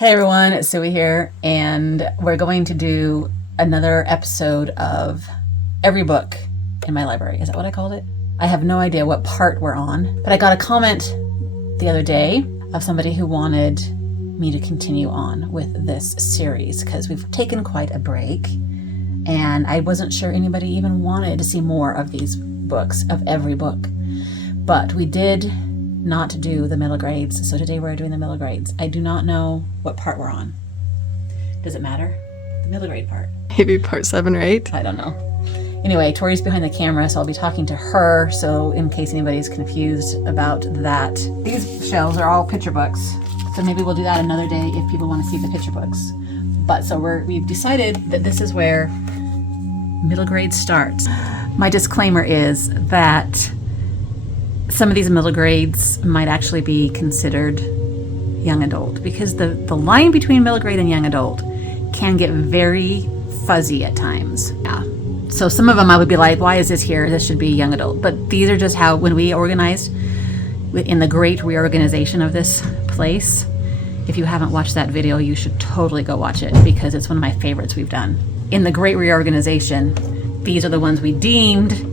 Hey everyone, it's Suey here, and we're going to do another episode of Every Book in My Library. Is that what I called it? I have no idea what part we're on, but I got a comment the other day of somebody who wanted me to continue on with this series because we've taken quite a break, and I wasn't sure anybody even wanted to see more of these books, of every book. But we did not do the middle grades, so today we're doing the middle grades. I do not know what part we're on. Does it matter? The middle grade part. Maybe part 7 or 8. I don't know. Anyway, Tori's behind the camera, so I'll be talking to her, so in case anybody's confused about that. These shelves are all picture books, so maybe we'll do that another day if people want to see the picture books. But so we've decided that this is where middle grade starts. My disclaimer is that some of these middle grades might actually be considered young adult because the line between middle grade and young adult can get very fuzzy at times. Yeah. So some of them I would be like, why is this here? This should be young adult. But these are just how, when we organized in the great reorganization of this place, if you haven't watched that video, you should totally go watch it because it's one of my favorites we've done. In the great reorganization, these are the ones we deemed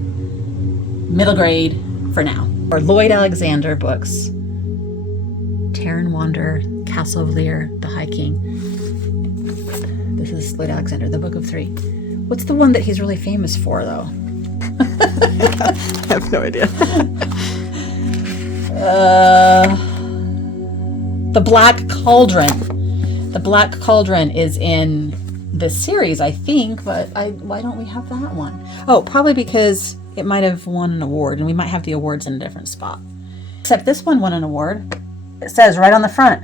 middle grade for now. Or Lloyd Alexander books. Terran Wander, Castle of Lear, The High King. This is Lloyd Alexander, the Book of Three. What's the one that he's really famous for, though? I have no idea. The Black Cauldron. The Black Cauldron is in this series, I think, but why don't we have that one? Oh, probably because it might have won an award, and we might have the awards in a different spot. Except this one won an award. It says right on the front.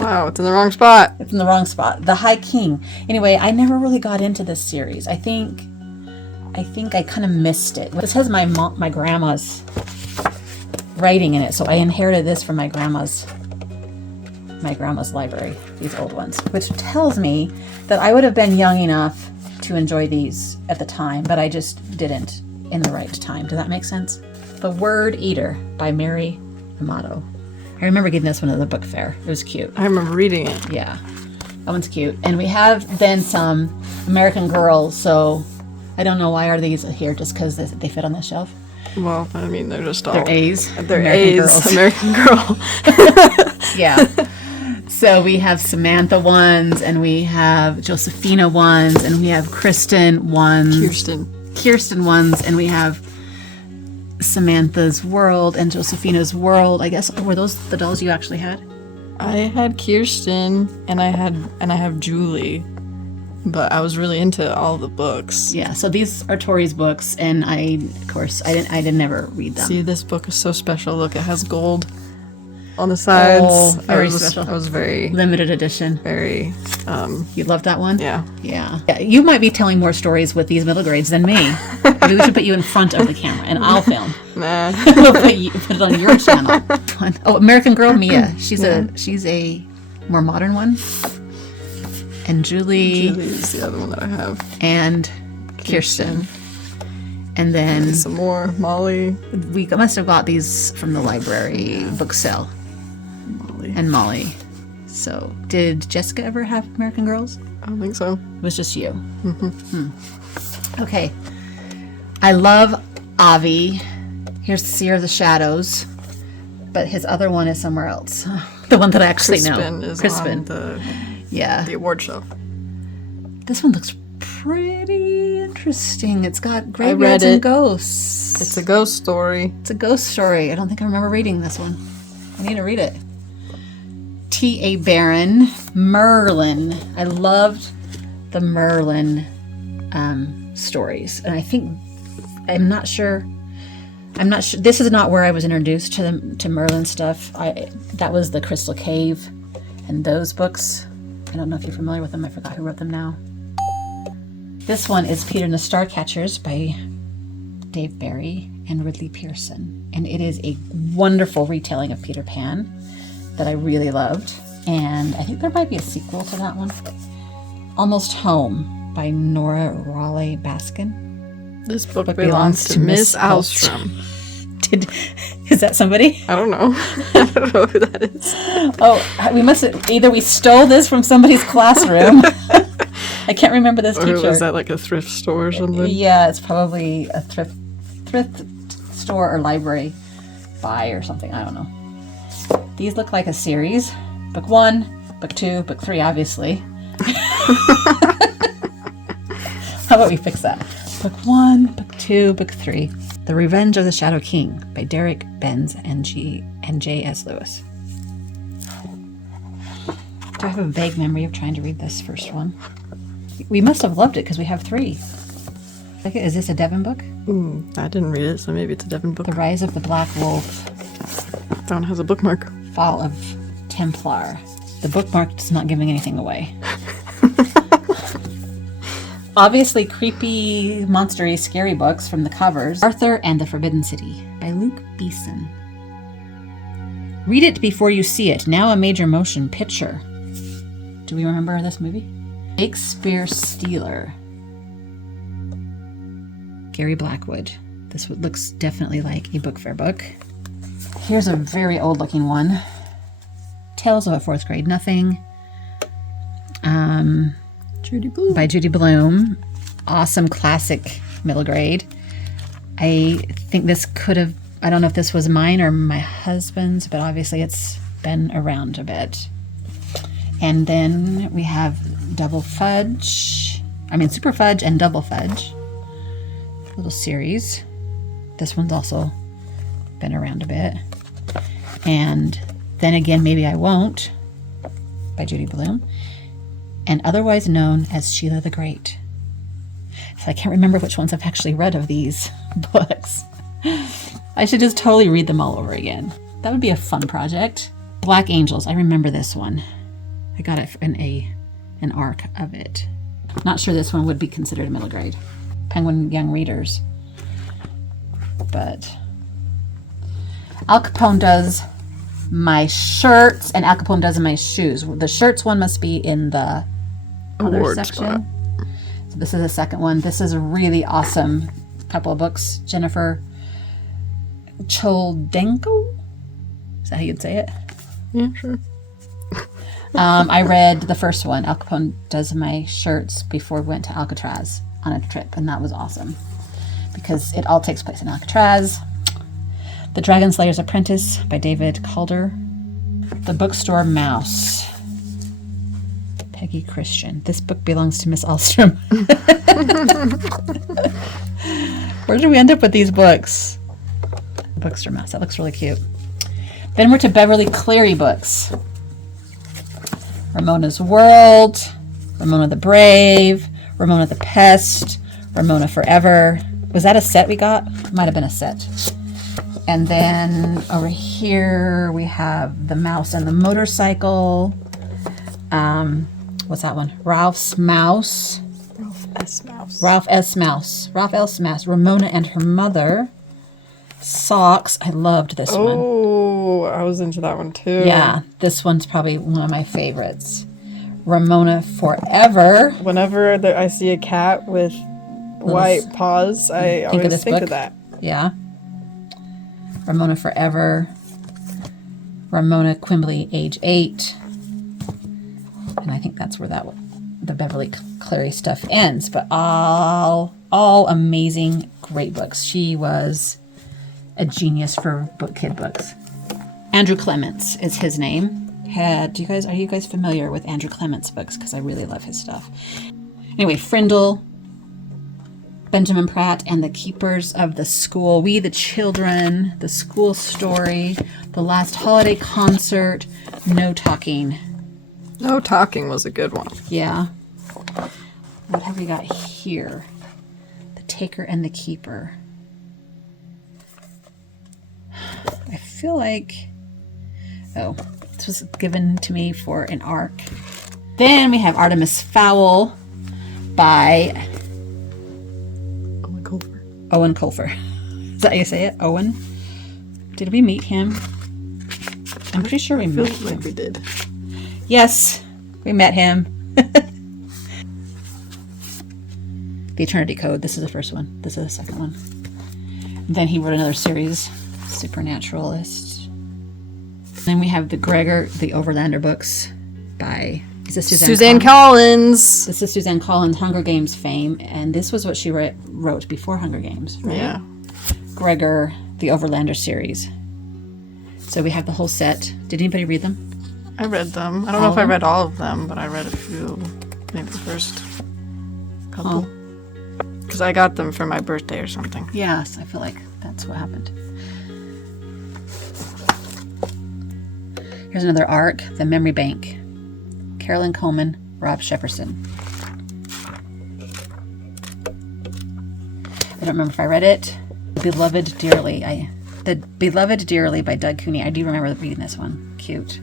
Wow, it's in the wrong spot. It's in the wrong spot. The High King. Anyway, I never really got into this series. I think I kind of missed it. This has my grandma's writing in it, so I inherited this from my grandma's library, these old ones, which tells me that I would have been young enough to enjoy these at the time, but I just didn't in the right time. Does that make sense? The Word Eater by Mary Amato. I remember getting this one at the book fair. It was cute. I remember reading it. Yeah, that one's cute. And we have then some American Girls, so I don't know why are these here, just because they fit on the shelf. Well, I mean, they're just all... They're A's. They're American A's. Girls. American Girl. Yeah. So we have Samantha ones, and we have Josephina ones, and we have Kirsten ones. Kirsten ones, and we have Samantha's World and Josephina's World. I guess, were those the dolls you actually had? I had Kirsten, and I have Julie, but I was really into all the books. Yeah. So these are Tori's books, and I didn't never read them. See, this book is so special. Look, it has gold on the sides. Oh, very special. I was very limited edition. Very. You loved that one? Yeah. Yeah. You might be telling more stories with these middle grades than me. Maybe we should put you in front of the camera, and I'll film. Nah. We'll put it on your channel. Oh, American Girl Mia. She's a more modern one. And Julie's the other one that I have. And Kirsten. And then some more. Molly. We must have got these from the library book sale. Molly. So, did Jessica ever have American Girls? I don't think so. It was just you. Mm-hmm. Okay. I love Avi. Here's Seer of the Shadows. But his other one is somewhere else. The one that I actually Crispin know. Is Crispin. On the award show. This one looks pretty interesting. It's got graveyards and ghosts. It's a ghost story. It's a ghost story. I don't think I remember reading this one. I need to read it. T.A. Barron, Merlin. I loved the Merlin stories. And I'm not sure. This is not where I was introduced to Merlin stuff. That was the Crystal Cave and those books. I don't know if you're familiar with them. I forgot who wrote them now. This one is Peter and the Starcatchers by Dave Barry and Ridley Pearson. And it is a wonderful retelling of Peter Pan that I really loved. And I think there might be a sequel to that one. Almost Home by Nora Raleigh Baskin. This book belongs to Miss Alstrom. Is that somebody? I don't know. I don't know who that is. Oh, we must have, either we stole this from somebody's classroom. I can't remember this Or teacher. was that like a thrift store or something? Yeah, it's probably a thrift store or library buy or something. I don't know. These look like a series. Book 1, Book 2, Book 3, obviously. How about we fix that? Book 1, Book 2, Book 3. The Revenge of the Shadow King by Derek Benz and J.S. Lewis. Do I have a vague memory of trying to read this first one? We must have loved it because we have 3. Is this a Devon book? I didn't read it, so maybe it's a Devon book. The Rise of the Black Wolf. That one has a bookmark. Fall of Templar. The bookmark is not giving anything away. Obviously creepy, monstery, scary books from the covers. Arthur and the Forbidden City by Luke Beeson. Read it before you see it. Now a major motion picture. Do we remember this movie? Shakespeare Stealer. Gary Blackwood. This looks definitely like a book fair book. Here's a very old looking one. Tales of a Fourth Grade Nothing. Judy Blume. By Judy Blume. Awesome classic middle grade. I think this could have, I don't know if this was mine or my husband's, but obviously it's been around a bit. And then we have Super Fudge and Double Fudge. Little series. This one's also been around a bit. And Then Again, Maybe I Won't by Judy Blume. And otherwise known as Sheila the Great. So I can't remember which ones I've actually read of these books. I should just totally read them all over again. That would be a fun project. Black Angels. I remember this one. I got it in an arc of it. Not sure this one would be considered a middle grade. Penguin Young Readers. But Al Capone does my shirts and Al Capone does my shoes. The shirts one must be in the other Award section. spot. So this is the second one. This is a really awesome couple of books. Jennifer Choldenko? Is that how you'd say it? Yeah, sure. I read the first one, Al Capone Does My Shirts, before we went to Alcatraz on a trip, and that was awesome because it all takes place in Alcatraz. The Dragon Slayer's Apprentice by David Calder. The Bookstore Mouse. Peggy Christian. This book belongs to Miss Alstrom. Where did we end up with these books? The Bookstore Mouse. That looks really cute. Then we're to Beverly Cleary books. Ramona's World, Ramona the Brave, Ramona the Pest, Ramona Forever. Was that a set we got? Might have been a set. And then over here we have The Mouse and the Motorcycle. What's that one? Ralph's Mouse. Ralph S. Mouse. Ralph S. Mouse. Ralph S. Mouse. Ramona and Her Mother. Socks. I loved this one. Oh, I was into that one too. Yeah, this one's probably one of my favorites. Ramona Forever. Whenever I see a cat with white paws, I always think book. of that. Yeah. Ramona Forever. Ramona Quimbley, age 8. And I think that's where the Beverly Cleary stuff ends. But all amazing, great books. She was a genius for kid books. Andrew Clements is his name. Are you guys familiar with Andrew Clements books? Because I really love his stuff. Anyway, Frindle, Benjamin Pratt and the Keepers of the School, We the Children, The School Story, The Last Holiday Concert, No Talking. No Talking was a good one. Yeah. What have we got here? The Taker and the Keeper. I feel like... Oh, this was given to me for an arc. Then we have Artemis Fowl by Owen Colfer. Is that how you say it? Owen? Did we meet him? I'm pretty sure we met him. Like we did. Yes, we met him. The Eternity Code. This is the first one. This is the second one. Then he wrote another series Supernaturalist. Then we have the Gregor the Overlander books by Suzanne Collins. This is Suzanne Collins, Hunger Games fame, and this was what she wrote before Hunger Games, right? Yeah. Gregor the Overlander series. So we have the whole set. Did anybody read them? I read them. I don't know if I read all of them, but I read a few. Maybe the first couple. Because I got them for my birthday or something. Yes, I feel like that's what happened. Here's another arc, The Memory Bank. Carolyn Coleman, Rob Shepperson. I don't remember if I read it. Beloved Dearly. The Beloved Dearly by Doug Cooney. I do remember reading this one. Cute.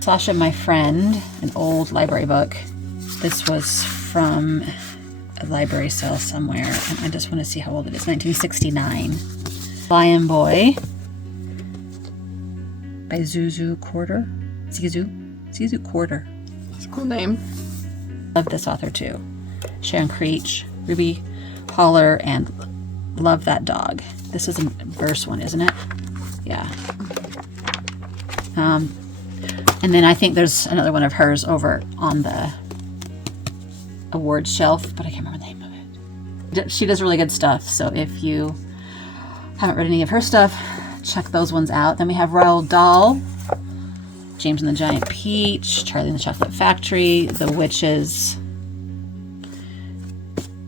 Sasha, My Friend, an old library book. This was from a library sale somewhere, and I just want to see how old it is. 1969. Lion Boy by Zuzu Quarter. Zuzu Quarter. It's a cool name. Love this author too. Sharon Creech, Ruby Holler, and Love That Dog. This is a verse one, isn't it? Yeah. And then I think there's another one of hers over on the awards shelf, but I can't remember the name of it. She does really good stuff, so if you haven't read any of her stuff, check those ones out. Then we have Roald Dahl, James and the Giant Peach, Charlie and the Chocolate Factory, The Witches.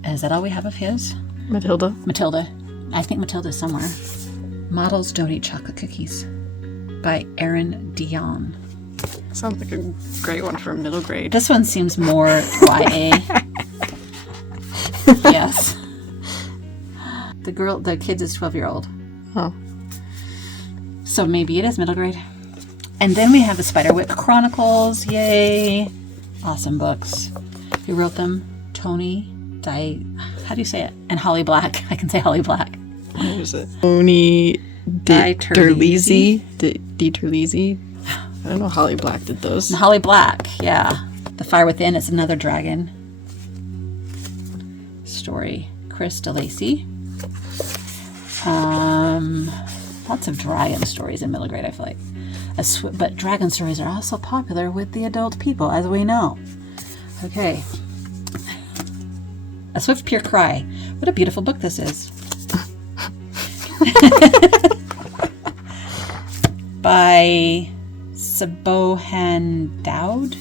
Is that all we have of his? Matilda. I think Matilda's somewhere. Models Don't Eat Chocolate Cookies by Erin Dion. Sounds like a great one for middle grade. This one seems more YA. Yes. The kid is 12-year-old. Oh. So maybe it is middle grade. And then we have the Spiderwick Chronicles. Yay. Awesome books. Who wrote them? Tony how do you say it? And Holly Black. I can say Holly Black. What is it? Tony Terlizzi. Terlizzi. I don't know. Holly Black did those. And Holly Black, yeah. The Fire Within is another dragon story. Chris DeLacy. Lots of dragon stories in middle grade, I feel like. But dragon stories are also popular with the adult people, as we know. Okay. A Swift Pure Cry. What a beautiful book this is. By Sabohan Dowd.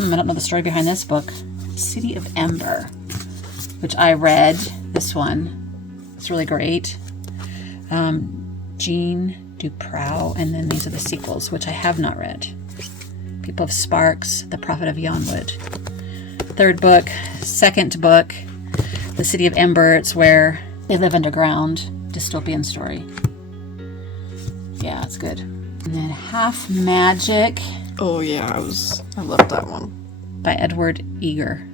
I don't know the story behind this book. City of Ember, which I read. This one. It's really great. Jean Duprow, and then these are the sequels, which I have not read. People of Sparks, The Prophet of Yonwood. Third book. Second book, The City of Ember. It's where they live underground. Dystopian story. Yeah, it's good. And then Half Magic. Oh yeah, I loved that one. By Edward Eager.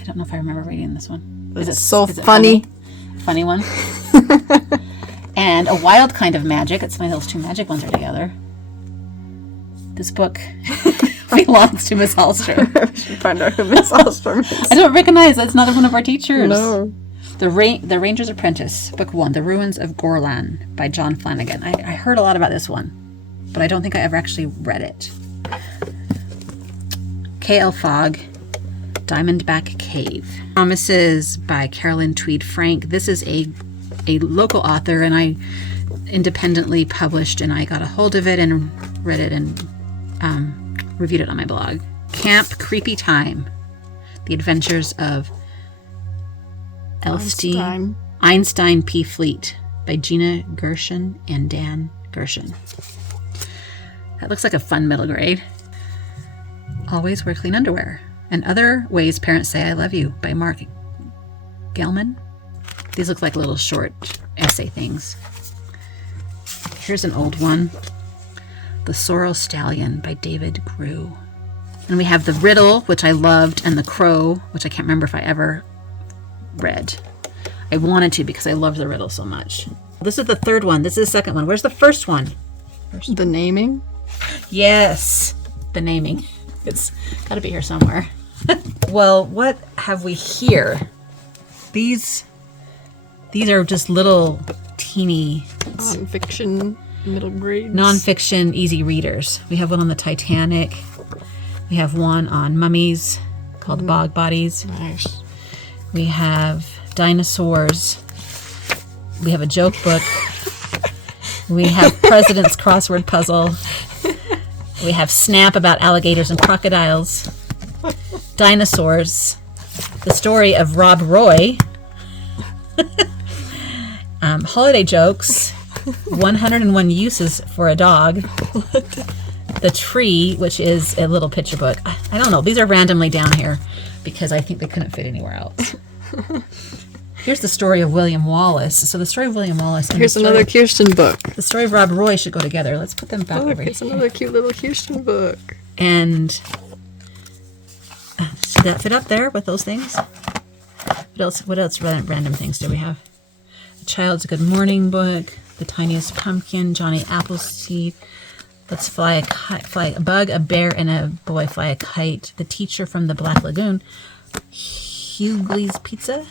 I don't know if I remember reading this one. Is it funny? Funny one. And A Wild Kind of Magic. It's funny those two magic ones are together. This book belongs to Miss Hallstrom. We should find out who Miss Hallstrom is. I don't recognize. That's not one of our teachers. No. The Ranger's Apprentice, Book 1, The Ruins of Gorlan by John Flanagan. I heard a lot about this one, but I don't think I ever actually read it. K.L. Fogg, Diamondback Cave. Promises by Carolyn Tweed Frank. This is a local author, and I independently published, and I got a hold of it and read it and reviewed it on my blog. Camp Creepy Time, The Adventures of Einstein P. Fleet by Gina Gershon and Dan Gershon. That looks like a fun middle grade. Always Wear Clean Underwear and Other Ways Parents Say I Love You by Mark Gelman. These look like little short essay things. Here's an old one. The Sorrow Stallion by David Grew. And we have The Riddle, which I loved, and The Crow, which I can't remember if I ever read. I wanted to because I loved The Riddle so much. This is the third one. This is the second one. Where's the first one? The Naming? Yes. The Naming. It's got to be here somewhere. Well, what have we here? These are just little teeny Nonfiction, middle grades. nonfiction easy readers. We have one on the Titanic. We have one on mummies called Bog Bodies. Nice. We have dinosaurs. We have a joke book. We have President's Crossword Puzzle. We have Snap about alligators and crocodiles. Dinosaurs. The story of Rob Roy. Holiday jokes. 101 uses for a dog. The Tree, which is a little picture book. I don't know. These are randomly down here because I think they couldn't fit anywhere else. Here's the story of William Wallace. So the story of William Wallace. And Here's another Kirsten book. The story of Rob Roy should go together. Let's put them back over It's here. another cute little Kirsten book. And should that fit up there with those things? What else random things do we have? A Child's Good Morning book. The Tiniest Pumpkin. Johnny Appleseed. Let's fly a kite, fly a bug, a bear, and a boy fly a kite. The Teacher from the Black Lagoon. Hughley's Pizza.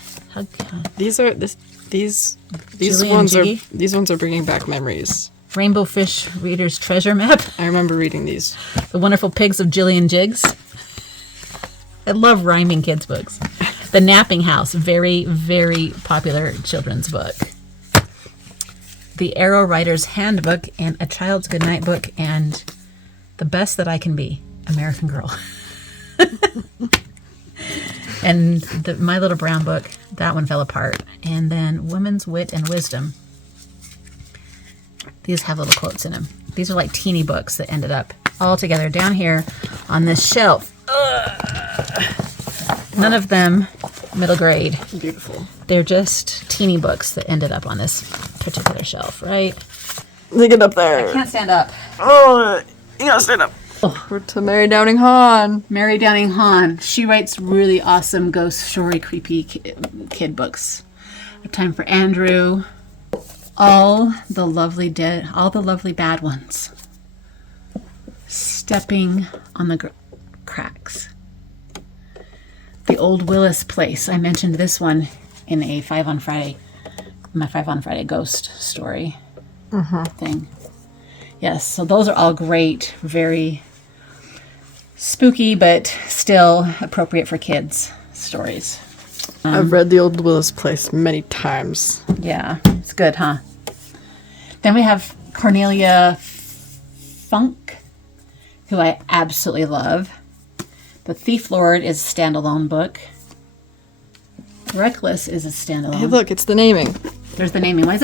These Julie ones and are Jiggy? these ones are bringing back memories. Rainbow Fish Reader's Treasure Map. I remember reading these. The Wonderful Pigs of Jillian Jiggs. I love rhyming kids' books. The Napping House, very, very popular children's book. The Arrow Writer's Handbook, and A Child's Goodnight Book, and The Best That I Can Be, American Girl. And the My Little Brown Book, that one fell apart. And then Women's Wit and Wisdom. These have little quotes in them. These are like teeny books that ended up all together down here on this shelf. None of them middle grade. Beautiful. They're just teeny books that ended up on this particular shelf, right? Look it up there. Can't stand up. Oh, you gotta stand up. We're to Mary Downing Hahn. Mary Downing Hahn. She writes really awesome ghost story, creepy kid books. A Time for Andrew. All the lovely dead, all the lovely bad ones. Stepping on the cracks. The Old Willis Place. I mentioned this one in a my 5 on Friday ghost story thing. Yes, so those are all great, very spooky, but still appropriate for kids stories. I've read The Old Willis Place many times. Yeah, it's good, huh? Then we have Cornelia Funk, who I absolutely love. The Thief Lord is a standalone book. Reckless is a standalone. Hey, look, it's the naming. There's the naming. Why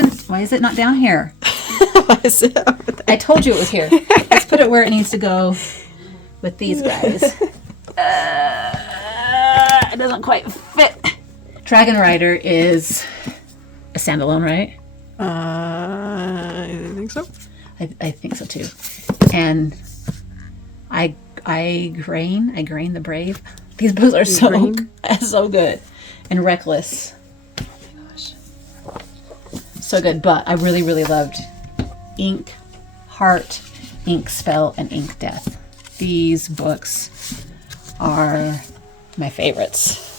is it not down here? Why is it over there? I told you it was here. Let's put it where it needs to go with these guys. It doesn't quite fit. Dragon Rider is a standalone, right? I think so. I think so too. And I Grain the Brave. These books are so good. And Reckless. Oh my gosh. So good. But I really, really loved Ink Heart, Ink Spell, and Ink Death. These books are my favorites.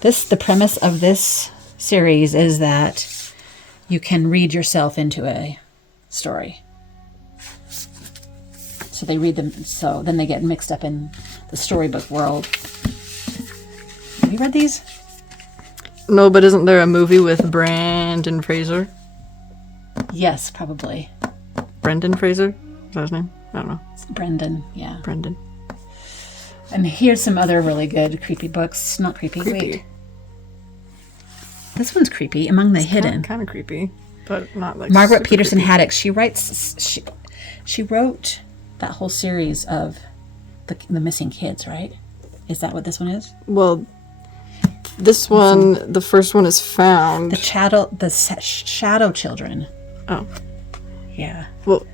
The premise of this series is that you can read yourself into a story. So they read them, so then they get mixed up in the storybook world. Have you read these? No, but isn't there a movie with Brandon Fraser? Yes, probably. Brendan Fraser? Is that his name? I don't know. It's Brendan, yeah. Brendan. And here's some other really good creepy books. Not creepy. Wait. This one's creepy. Among the Hidden. Kind of creepy, but not like Margaret super Peterson creepy. Haddock. She wrote that whole series of the missing kids, right? Is that what this one is? Well, this one, the first one is Found. The Shadow Children. Oh. Yeah. Well,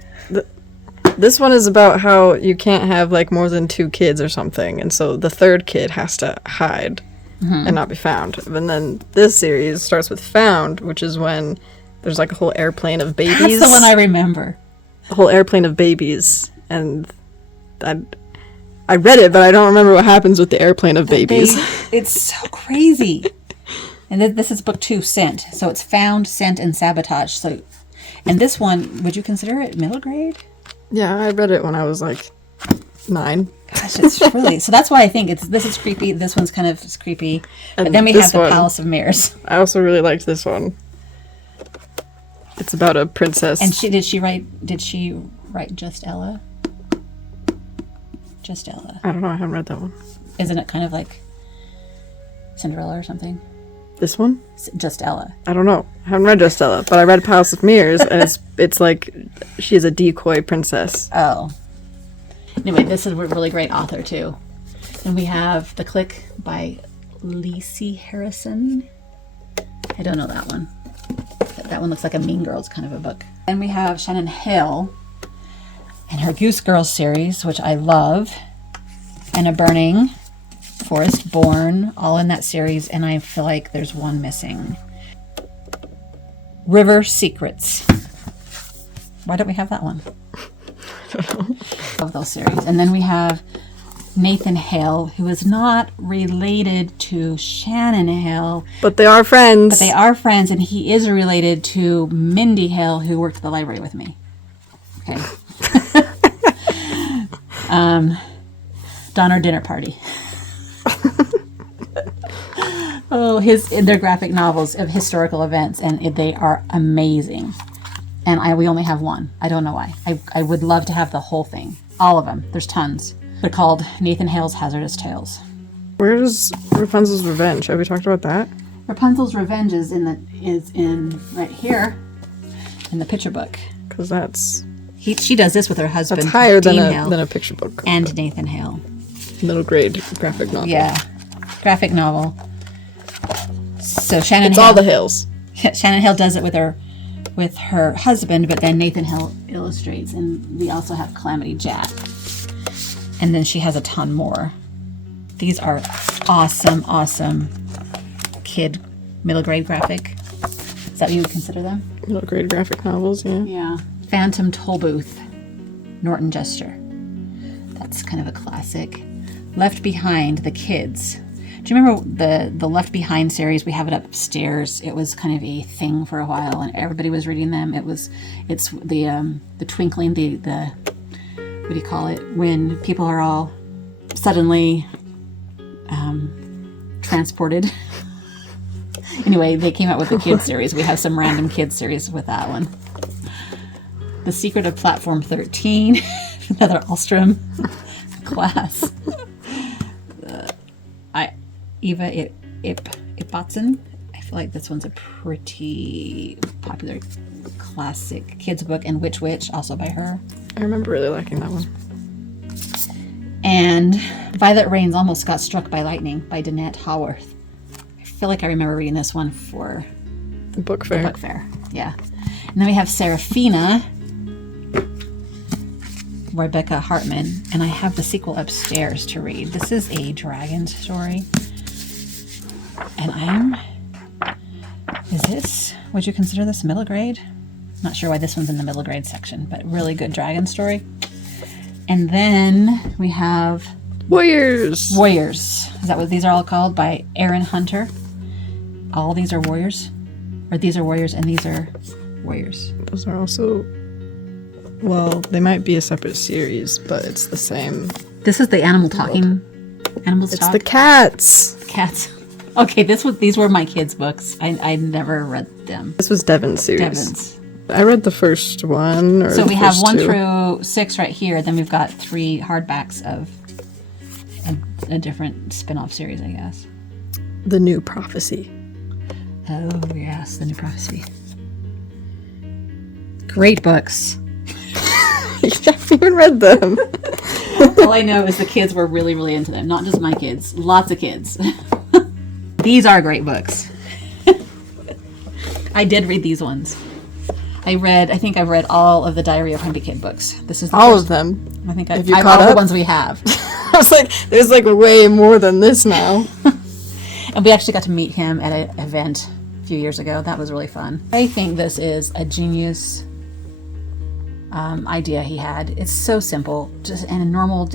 this one is about how you can't have like more than 2 kids or something, and so the third kid has to hide and not be found. And then this series starts with Found, which is when there's like a whole airplane of babies. That's the one I remember. A whole airplane of babies, and I read it, but I don't remember what happens with the airplane of babies. It's so crazy. And this is book 2, Scent. So it's Found, Scent, and Sabotage. So, and this one, would you consider it middle grade? Yeah, I read it when I was like 9. Gosh, it's really... So that's why I think this is creepy. This one's kind of creepy. But And then we this have the one- Palace of Mirrors. I also really liked this one. It's about a princess. And did she write Just Ella? Just Ella. I don't know, I haven't read that one. Isn't it kind of like Cinderella or something? This one? Just Ella. I don't know. I haven't read Just Ella, but I read Palace of Mirrors, and it's like she is a decoy princess. Oh. Anyway, this is a really great author too. And we have The Click by Lacey Harrison. I don't know that one. That one looks like a Mean Girls kind of a book. Then we have Shannon Hale and her Goose Girls series, which I love. And A Burning, Forest Born, all in that series, and I feel like there's one missing. River Secrets. Why don't we have that one? Of those series. And then we have Nathan Hale, who is not related to Shannon Hale. But they are friends. But they are friends, and he is related to Mindy Hale, who worked at the library with me. Okay. Donner Dinner Party. Oh, their graphic novels of historical events, and they are amazing. And we only have one. I don't know why. I would love to have the whole thing. All of them. There's tons. They're called Nathan Hale's Hazardous Tales. Where's Rapunzel's Revenge? Have we talked about that? Rapunzel's Revenge is in right here in the picture book. Because that's She does this with her husband. that's higher Dean than Hale, a picture book. and Nathan Hale. Middle grade graphic novel. Yeah, graphic novel. So Shannon It's Hale, all the Hales. Shannon Hale does it with her husband, but then Nathan Hale illustrates, and we also have Calamity Jack. And then she has a ton more. These are awesome kid middle grade graphic. Is that what you would consider them? Middle grade graphic novels, yeah. Yeah. Phantom Tollbooth, Norton Jester. That's kind of a classic. Left Behind, The Kids. Do you remember the Left Behind series? We have it upstairs. It was kind of a thing for a while, and everybody was reading them. It's the twinkling, the what do you call it? When people are all suddenly transported. Anyway, they came out with the kids series. We have some random kids series with that one. The Secret of Platform 13, another Alstrom class. Eva Ibbotson. I feel like this one's a pretty popular classic kids book. And Witch, also by her. I remember really liking that one. And Violet Rains Almost Got Struck by Lightning by Danette Haworth. I feel like I remember reading this one for The book fair. the book fair. Yeah. And then we have Seraphina, Rebecca Hartman, and I have the sequel upstairs to read. This is a dragon story. And would you consider this middle grade? Not sure why this one's in the middle grade section, but really good dragon story. And then we have Warriors. Is that what these are all called? By Aaron Hunter. All these are warriors? Or these are warriors and these are warriors? Those are also, well, they might be a separate series, but it's the same. This is the animals talking. Animals It's talk. the cats. Cats. Okay, these were my kids' books. I never read them. This was Devon's series. Devon's. I read the first one. Or So the we have first 1 two. through 6 right here. Then we've got 3 hardbacks of a different spin-off series, I guess. The New Prophecy. Oh, yes, The New Prophecy. Great books. You haven't even read them. All I know is the kids were really, really into them. Not just my kids. Lots of kids. These are great books. I did read these ones. I think I've read all of the Diary of Wimpy Kid books. This is the All first, of them. I think Have you I've caught all the up? ones we have. I was like, there's like way more than this now. And we actually got to meet him at an event a few years ago. That was really fun. I think this is a genius idea he had. It's so simple, just and a normal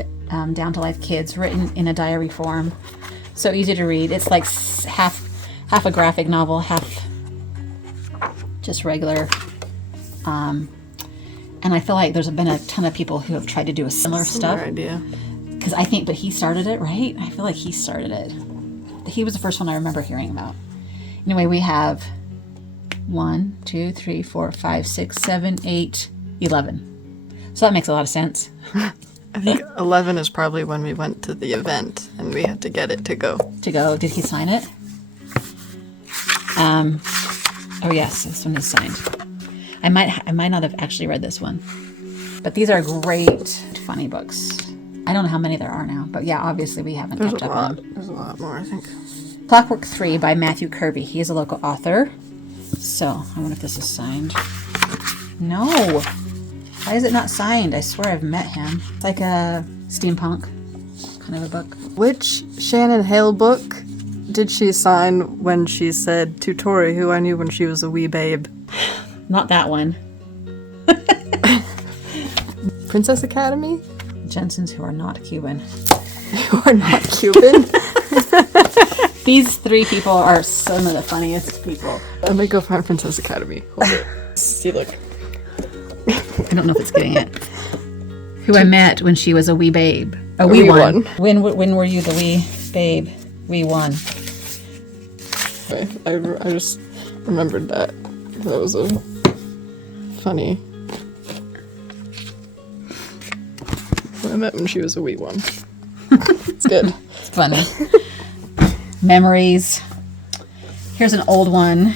down to life kids written in a diary form. So easy to read. It's like half half a graphic novel, half just regular. And I feel like there's been a ton of people who have tried to do a similar stuff. idea. Because I think, but he started it, right? I feel like he started it. He was the first one I remember hearing about. Anyway, we have 1, 2, 3, 4, 5, 6, 7, 8, 11. So that makes a lot of sense. I think 11 is probably when we went to the event and we had to get it to go. Did he sign it? Oh yes, this one is signed. I might not have actually read this one. But these are great, funny books. I don't know how many there are now, but yeah, obviously we haven't kept up on them. There's a lot more, I think. Clockwork 3 by Matthew Kirby. He is a local author. So, I wonder if this is signed. No! Why is it not signed? I swear I've met him. It's like a steampunk kind of a book. Which Shannon Hale book did she sign when she said to Tori, who I knew when she was a wee babe? Not that one. Princess Academy? Jensen's Who Are Not Cuban. Who are not Cuban? These three people are some of the funniest people. Let me go find Princess Academy. Hold it. See, look. I don't know if it's getting it. Who I met when she was a wee babe. A wee one. When were you the wee babe? Wee one. I just remembered that. That was a funny. Who I met when she was a wee one. It's good. It's funny. Memories. Here's an old one.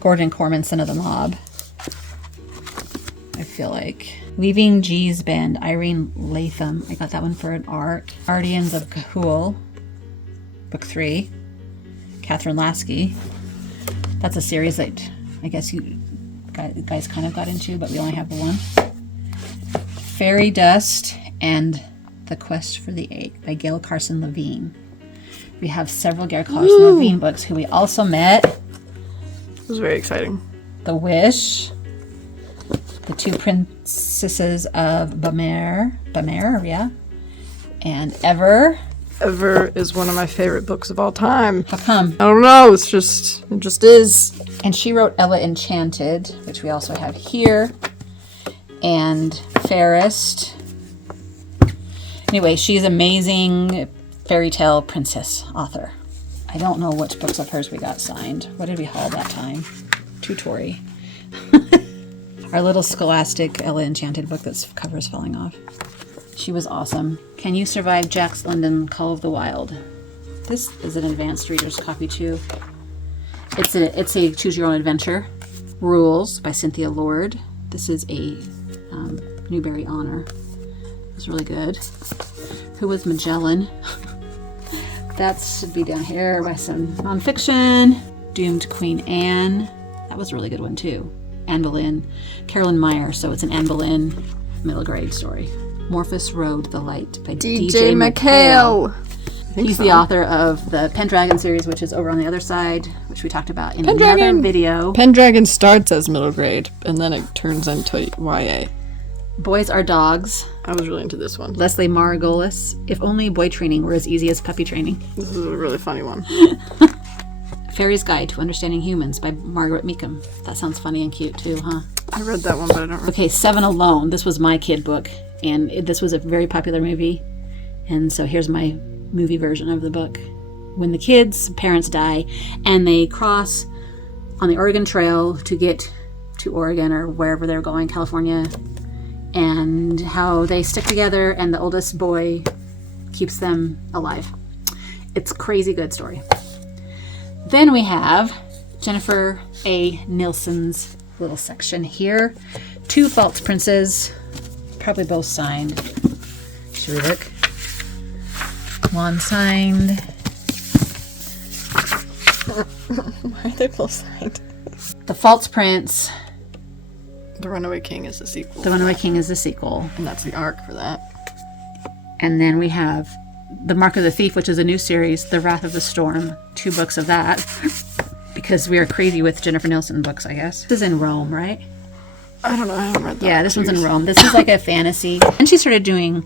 Gordon Corman, Son of the Mob. I feel like. Weaving G's Band, Irene Latham. I got that one for an ARC. Guardians of Kahul, Book 3. Catherine Lasky. That's a series that I guess you guys kind of got into, but we only have the one. Fairy Dust and The Quest for the Egg by Gail Carson Levine. We have several Gail Carson Levine books who we also met. It was very exciting. The Wish. The Two Princesses of Bamere, yeah. And Ever. Ever is one of my favorite books of all time. How come? I don't know, it just is. And she wrote Ella Enchanted, which we also have here. And Fairest. Anyway, she's amazing fairy tale princess author. I don't know which books of hers we got signed. What did we haul that time? To Tori. Our little scholastic Ella Enchanted book that's cover is falling off. She was awesome. Can You Survive Jack's London Call of the Wild? This is an advanced reader's copy too. It's a choose your own adventure. Rules by Cynthia Lord. This is a Newbery Honor. It's really good. Who was Magellan? That should be down here by some nonfiction. Doomed Queen Anne. That was a really good one too. Anne Boleyn. Carolyn Meyer, so it's an Anne Boleyn middle grade story. Morphus Road, The Light by DJ McHale. He's the author of the Pendragon series, which is over on the other side, which we talked about in another video. Pendragon starts as middle grade, and then it turns into YA. Boys Are Dogs. I was really into this one. Leslie Margolis. If Only Boy Training Were as Easy as Puppy Training. This is a really funny one. Fairy's Guide to Understanding Humans by Margaret Meekum. That sounds funny and cute too, huh? I read that one, but I don't remember. Okay, Seven Alone. This was my kid book, and this was a very popular movie. And so here's my movie version of the book. When the kids' parents die, and they cross on the Oregon Trail to get to Oregon or wherever they're going, California, and how they stick together, and the oldest boy keeps them alive. It's a crazy good story. Then we have Jennifer A. Nilsson's little section here. Two False Princes, probably both signed. Should we look? One signed. Why are they both signed? The False Prince. The Runaway King is the sequel. The Runaway King is the sequel. And that's the arc for that. And then we have The Mark of the Thief, which is a new series, The Wrath of the Storm. 2 books of that. Because we are crazy with Jennifer Nilsson books, I guess. This is in Rome, right? I don't know, I haven't read that. Yeah, this one's in Rome. This is like a fantasy. And she started doing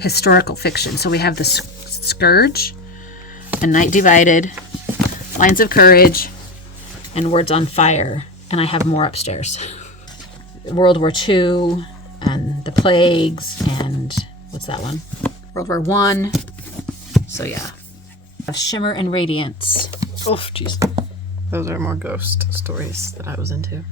historical fiction. So we have The Scourge, A Night Divided, Lines of Courage, and Words on Fire. And I have more upstairs. World War II, and The Plagues, and what's that one? World War I. So yeah. Shimmer and Radiance. Oh, jeez. Those are more ghost stories that I was into.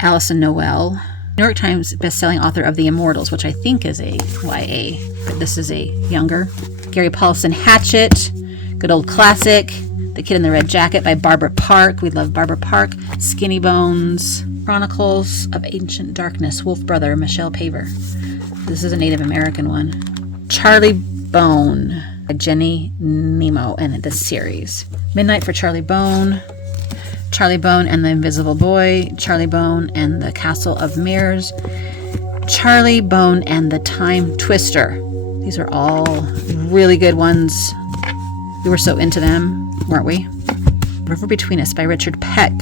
Alison Noel. New York Times bestselling author of The Immortals, which I think is a YA, but this is a younger. Gary Paulson, Hatchet. Good old classic. The Kid in the Red Jacket by Barbara Park. We love Barbara Park. Skinny Bones. Chronicles of Ancient Darkness. Wolf Brother, Michelle Paver. This is a Native American one. Charlie Bone by Jenny Nemo in this series. Midnight for Charlie Bone. Charlie Bone and the Invisible Boy. Charlie Bone and the Castle of Mirrors. Charlie Bone and the Time Twister. These are all really good ones. We were so into them, weren't we? River Between Us by Richard Peck,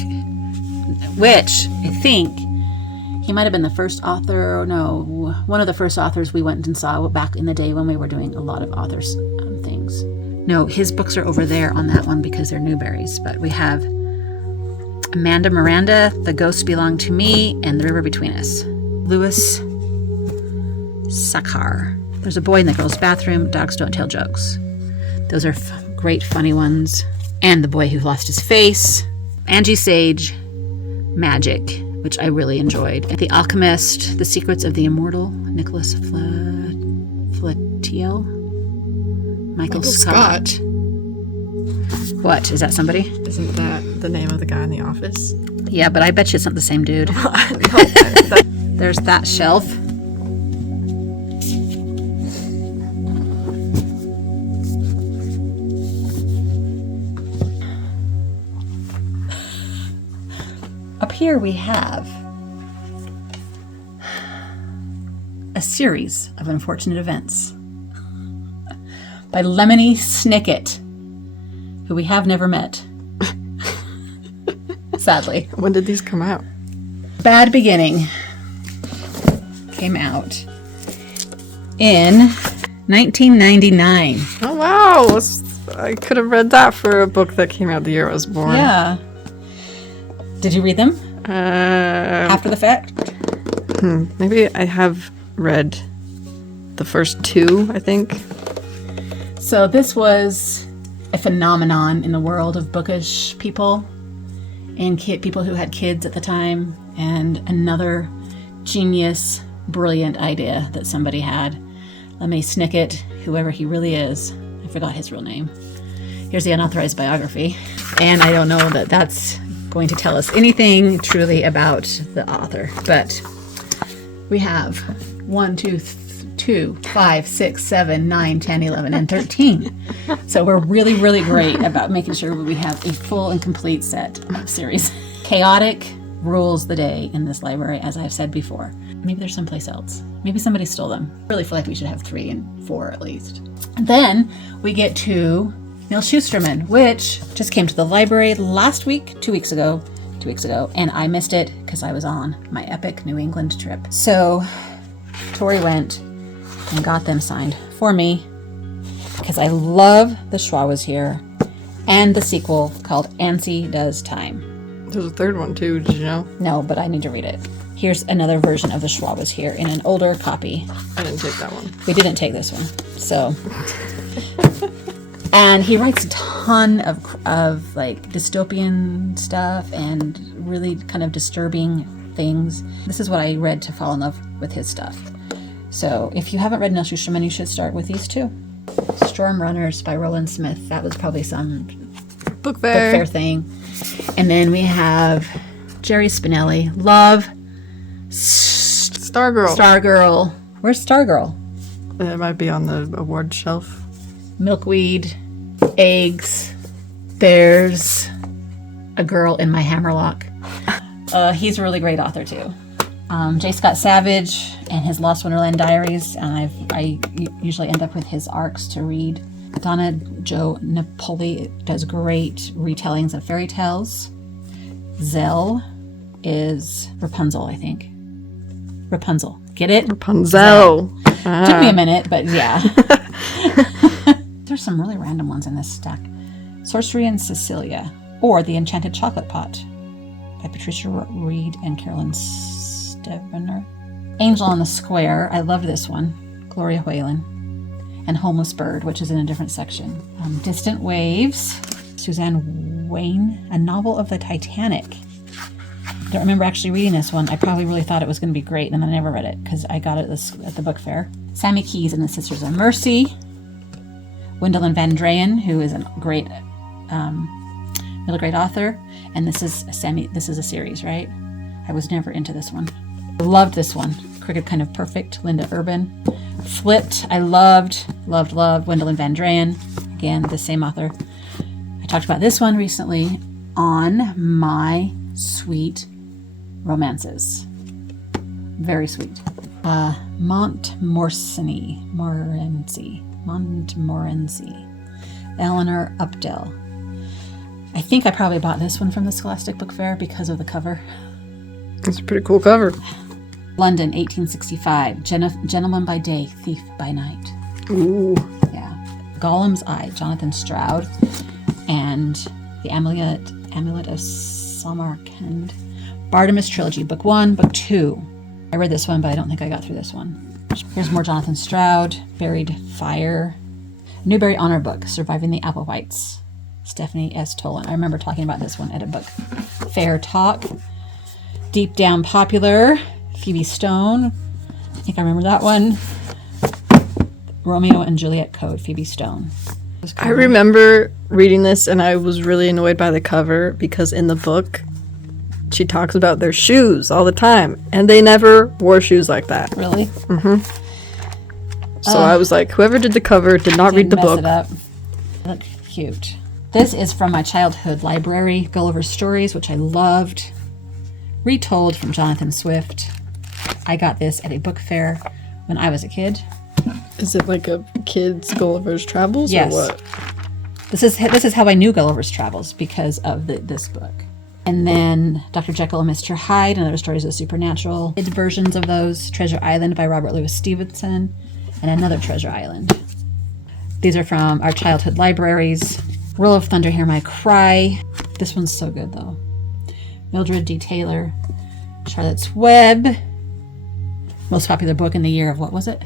which I think he might have been the first author, no, one of the first authors we went and saw back in the day when we were doing a lot of authors things. No, his books are over there on that one because they're Newberry's, but we have Amanda Miranda, The Ghosts Belong to Me, and The River Between Us. Louis Sakar. There's a Boy in the Girl's Bathroom, Dogs Don't Tell Jokes. Those are great funny ones. And The Boy Who Lost His Face. Angie Sage, Magic, which I really enjoyed. The Alchemist, The Secrets of the Immortal, Nicholas Flatiel. Michael Scott. What? Is that somebody? Isn't that the name of the guy in The Office? Yeah, but I bet you it's not the same dude. There's that shelf. Up here we have a series of unfortunate events by Lemony Snicket, who we have never met. Sadly. When did these come out? Bad Beginning came out in 1999. Oh, wow. I could have read that for a book that came out the year I was born. Yeah. Did you read them? After the fact? Maybe I have read the first two, I think. So this was a phenomenon in the world of bookish people and people who had kids at the time, and another genius, brilliant idea that somebody had. Lemony Snicket, whoever he really is. I forgot his real name. Here's the unauthorized biography. And I don't know that that's going to tell us anything truly about the author, but we have 1, 2, 5, 6, 7, 9, 10, 11, and 13. So we're really, really great about making sure we have a full and complete set of series. Chaotic rules the day in this library, as I've said before. Maybe they're someplace else. Maybe somebody stole them. I really feel like we should have 3 and 4 at least. And then we get to Neil Shusterman, which just came to the library last week, 2 weeks ago, and I missed it because I was on my epic New England trip. So Tori went and got them signed for me because I love The Schwa Was Here and the sequel called Ansi Does Time. There's a third one too, did you know? No, but I need to read it. Here's another version of The Schwa Was Here in an older copy. I didn't take that one. We didn't take this one, so... And he writes a ton of like dystopian stuff and really kind of disturbing things. This is what I read to fall in love with his stuff. So if you haven't read Neil Shusterman, you should start with these two. Storm Runners by Roland Smith. That was probably some book fair thing. And then we have Jerry Spinelli. Love. Stargirl. Where's Stargirl? It might be on the award shelf. Milkweed. Eggs. There's a girl in my Hammerlock. He's a really great author too. J. Scott Savage and his Lost Wonderland Diaries, and I usually end up with his arcs to read. Donna Jo Napoli does great retellings of fairy tales. Zell is Rapunzel, I think. Rapunzel. Get it? Rapunzel. Took me a minute, but yeah. There's some really random ones in this stack. Sorcery in Sicilia or The Enchanted Chocolate Pot by Patricia Reed and Carolyn Stevener. Angel on the Square, I love this one, Gloria Whalen. And Homeless Bird, which is in a different section. Distant Waves, Suzanne Wayne, A Novel of the Titanic. Don't remember actually reading this one. I probably really thought it was going to be great, and then I never read it because I got it at the book fair. Sammy Keys and the Sisters of Mercy. Gwendolyn Van Drayen, who is a great middle grade author, and this is a series, right? I was never into this one. I loved this one. Crooked Kind of Perfect, Linda Urban. Flipped, I loved Gwendolyn Van Drayen. Again, the same author. I talked about this one recently on my sweet romances. Very sweet. Montmorency. Eleanor Updell. I think I probably bought this one from the Scholastic Book Fair because of the cover. It's a pretty cool cover. London, 1865. Gentleman by Day, Thief by Night. Ooh. Yeah. Gollum's Eye, Jonathan Stroud. And The Amulet of Samarkand. Bartimaeus Trilogy, Book 1, Book 2. I read this one, but I don't think I got through this one. Here's more Jonathan Stroud. Buried Fire. Newbery Honor Book, Surviving the Applewhites. Stephanie S. Tolan. I remember talking about this one at a book fair talk. Deep Down Popular, Phoebe Stone. I think I remember that one. Romeo and Juliet Code, Phoebe Stone. I remember reading this and I was really annoyed by the cover because in the book she talks about their shoes all the time and they never wore shoes like that. Really? Mm-hmm. So I was like, whoever did the cover did not read the book. It up. Look cute. This is from my childhood library, Gulliver's Stories, which I loved. Retold from Jonathan Swift. I got this at a book fair when I was a kid. Is it like a kid's Gulliver's Travels? Yes. Or what? This is how I knew Gulliver's Travels, because of this book. And then Dr. Jekyll and Mr. Hyde and Other Stories of the Supernatural. Kids versions of those. Treasure Island by Robert Louis Stevenson. And another Treasure Island. These are from our childhood libraries. Roll of Thunder, Hear My Cry. This one's so good, though. Mildred D. Taylor. Charlotte's Web. Most popular book in the year of, what was it?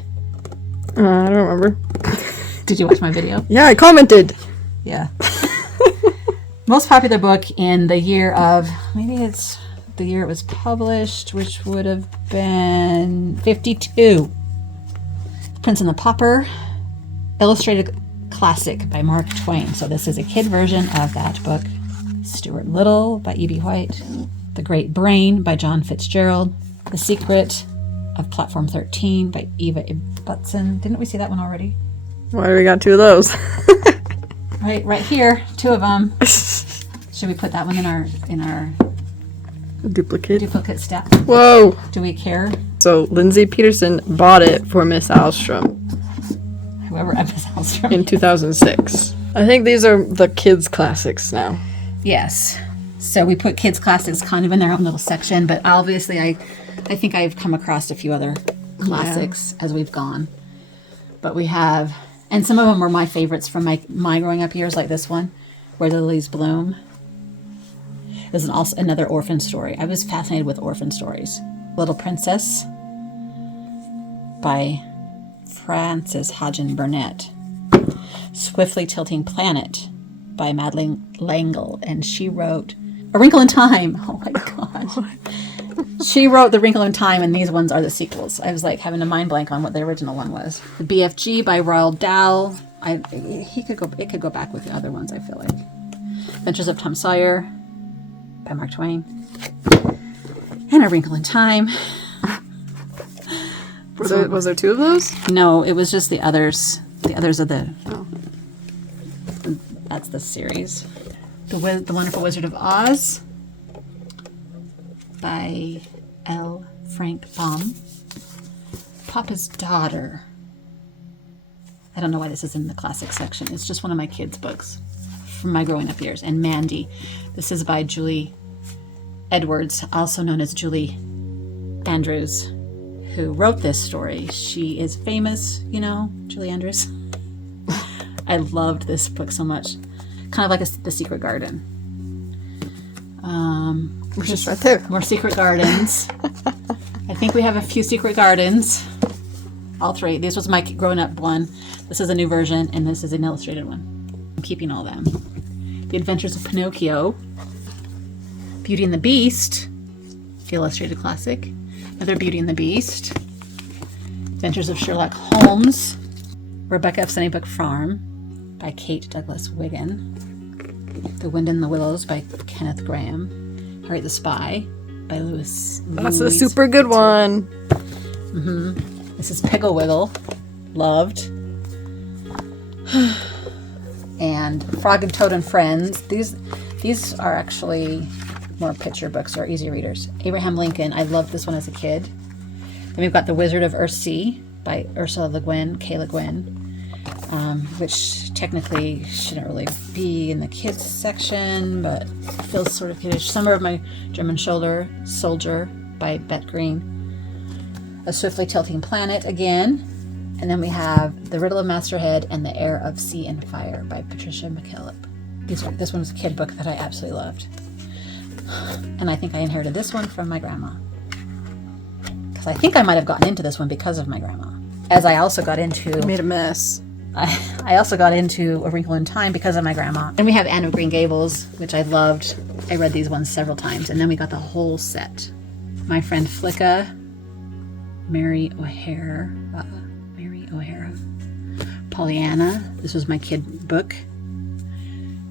I don't remember. Did you watch my video? Yeah, I commented. Yeah. Most popular book in the year of, maybe it's the year it was published, which would have been 52. Prince and the Pauper. Illustrated Classic by Mark Twain. So this is a kid version of that book. Stuart Little by E.B. White. The Great Brain by John Fitzgerald. The Secret of Platform 13 by Eva Ibbotson. Didn't we see that one already? Why do we got two of those? Right here, two of them. Should we put that one in our duplicate stack? Whoa! Do we care? So Lindsay Peterson bought it for Miss Alstrom. Whoever Miss Alstrom. In 2006. I think these are the kids' classics now. Yes. So we put kids' classics kind of in their own little section, but obviously I think I've come across a few other classics as we've gone. But we have, and some of them were my favorites from my growing up years, like this one, Where the Lilies Bloom. Is also another orphan story. I was fascinated with orphan stories. Little Princess by Frances Hodgin Burnett. Swiftly Tilting Planet by Madeleine L'Engle, and she wrote A Wrinkle in Time. Oh my gosh. She wrote The Wrinkle in Time, and these ones are the sequels. I was like having a mind blank on what the original one was. The BFG by Roald Dahl. It could go back with the other ones, I feel like. Adventures of Tom Sawyer by Mark Twain. And A Wrinkle in Time. Was there two of those? No, it was just the others. The others of the... Oh. That's the series. The Wonderful Wizard of Oz by L. Frank Baum. Papa's Daughter. I don't know why this is in the classic section. It's just one of my kids' books from my growing up years. And Mandy. This is by Julie Edwards, also known as Julie Andrews, who wrote this story. She is famous, Julie Andrews. I loved this book so much. Kind of like The Secret Garden. Which is right there. More Secret Gardens. I think we have a few Secret Gardens. All three. This was my grown up one. This is a new version, and this is an illustrated one. I'm keeping all them. The Adventures of Pinocchio. Beauty and the Beast. The illustrated classic. Another Beauty and the Beast. Adventures of Sherlock Holmes. Rebecca of Sunnybrook Farm by Kate Douglas Wiggin. The Wind in the Willows by Kenneth Graham. Harriet the Spy by Louis. That's a super good one. This is Piggle Wiggle. Loved. And Frog and Toad and Friends. These are actually more picture books or easy readers. Abraham Lincoln. I loved this one as a kid. Then we've got The Wizard of Earthsea by Ursula Le Guin, Kay Le Guin, which technically shouldn't really be in the kids section, but feels sort of kiddish. Summer of My German Soldier by Beth Green. A Swiftly Tilting Planet again. And then we have The Riddle of Masterhead and The Heir of Sea and Fire by Patricia McKillop. This one was a kid book that I absolutely loved. And I think I inherited this one from my grandma. Because I think I might have gotten into this one because of my grandma. As I also got into... Made a mess. I also got into A Wrinkle in Time because of my grandma. And we have Anne of Green Gables, which I loved. I read these ones several times. And then we got the whole set. My Friend Flicka, Mary O'Hara, Pollyanna. This was my kid book.